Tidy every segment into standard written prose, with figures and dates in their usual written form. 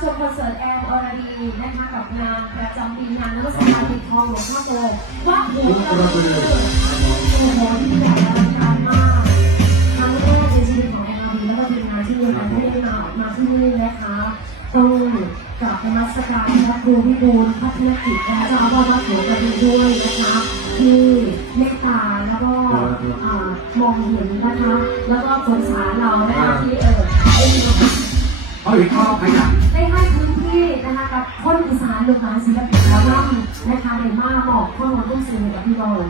ชมคอนเสิร์ตแอนอรดีนะคะกับงานประจำปีงานนมัสการปิดทองหลวงพ่อโตว่าโอ้โหที่ใหญ่อลังการมากครั้งแรกในชีวิตของแอนอรดีแล้วก็เป็นงานที่ยังไม่ได้มาที่นี่นะคะต้องกราบนมัสการพระครูวิบูลย์พัฒนกิจและเจ้าอาวาสวัดหลวงประดิษฐ์ด้วยนะคะที่เมตตาแล้วก็มองเห็นนะคะแล้วก็สงสารเรานะคะที่เขาเห็นเขาขยันได้ให้พื้นที่นะคะกับคนอีสานลูกหลานศิลปินแล้วก็นะคะในมาบอกข้อมูลต้องสื่อกับพี่บอล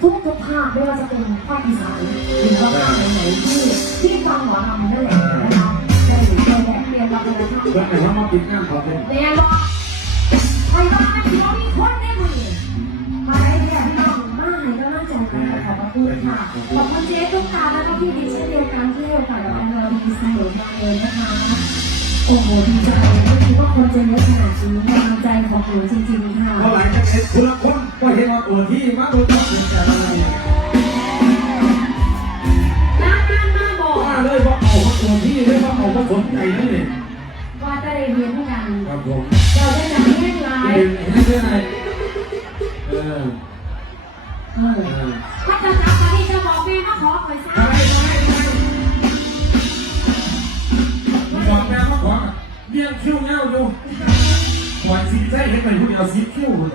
ทุกภาคไม่ว่าจะเป็นภาคอีสานหรือว่าภาคไหนที่ฟังหมอลำนั่นแหละนะคะได้แลกเปลี่ยนวัฒนธรรมแต่ว่ามาปิดงานขอเป็นเรียนว่าใครบ้างที่เขามีคนได้มือมาได้เนี่ยพี่น้องมาให้กำลังใจกันขอบคุณค่ะขอบคุณเจ๊ตุ๊กตาแล้วก็พี่ดิเช่นเดียวกันที่ให้โอกาสเราเราดีเสมอมาเลยนะคะโอ้โหดีใจไม่คิดว่าคนจะเยอะขนาดนี้กำลังใจของหนูจริงๆค่ะเพราะหลายจะเห็นคนละคนก็เห็นว่าตัวที่มาตัวที่เป็นแต่อะไรน่าบอกว่าเลยว่าเอาตัวที่เรียกว่าเอาว่าสนใจนั่นเองว่าจะได้เรียนทุกอย่างครับผมเราได้จากที่ไหนไม่ใช่ไหนถ้าจะจับไปจะบอกแม่มาขอหน่อยสิบอกแม่มาขอเบี้ยคิ้วเงาดูหัวสีใจเห็นไหมผู้เดียวสีคิ้วเลย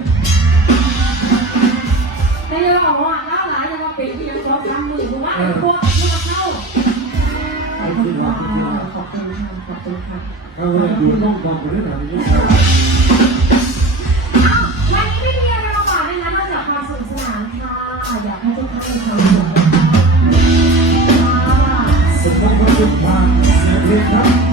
แต่ยังบอกว่าเล่าหลายจะมาเป็นที่ยังชอบทำมือถือว่าพวกที่มาเข้าขอบคุณค่ะขอบคุณค่ะเอาเลยดูต้องบอกกันด้วยนะวันนี้ไม่มีอะไรมาฝากเลยนะนอกจากความสนุกสนานค่ะอยากให้ทุกท่านมีความสุขสมมติว่าจุดผ่านเสียเพลงครับ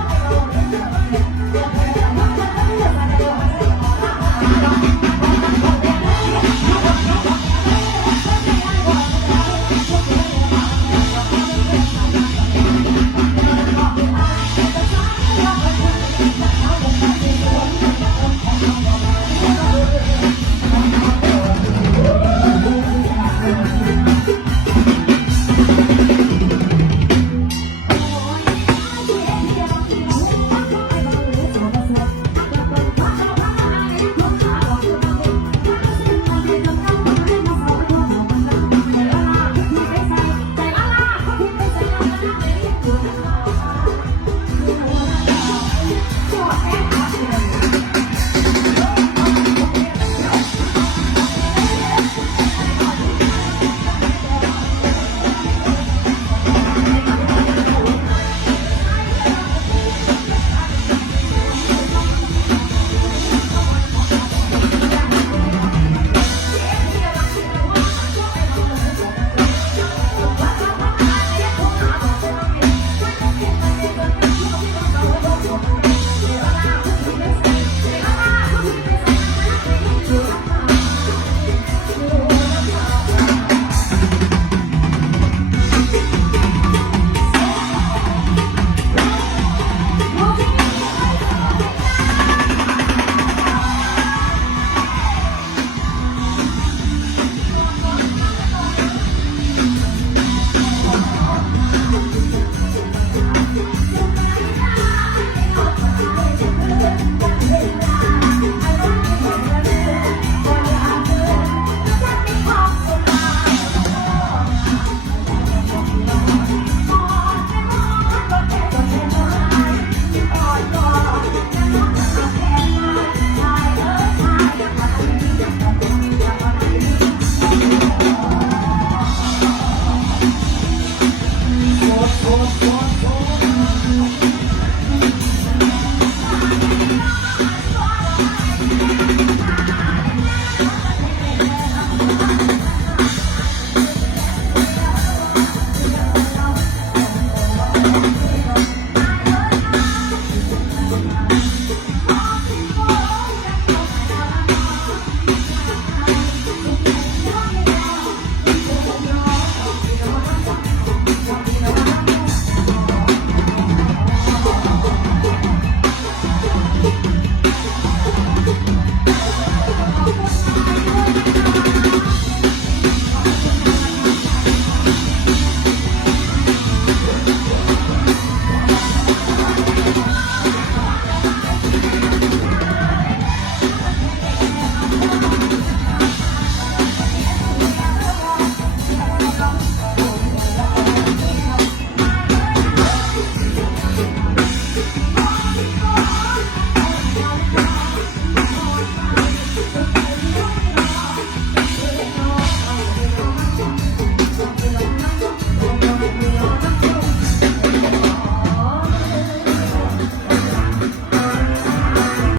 ข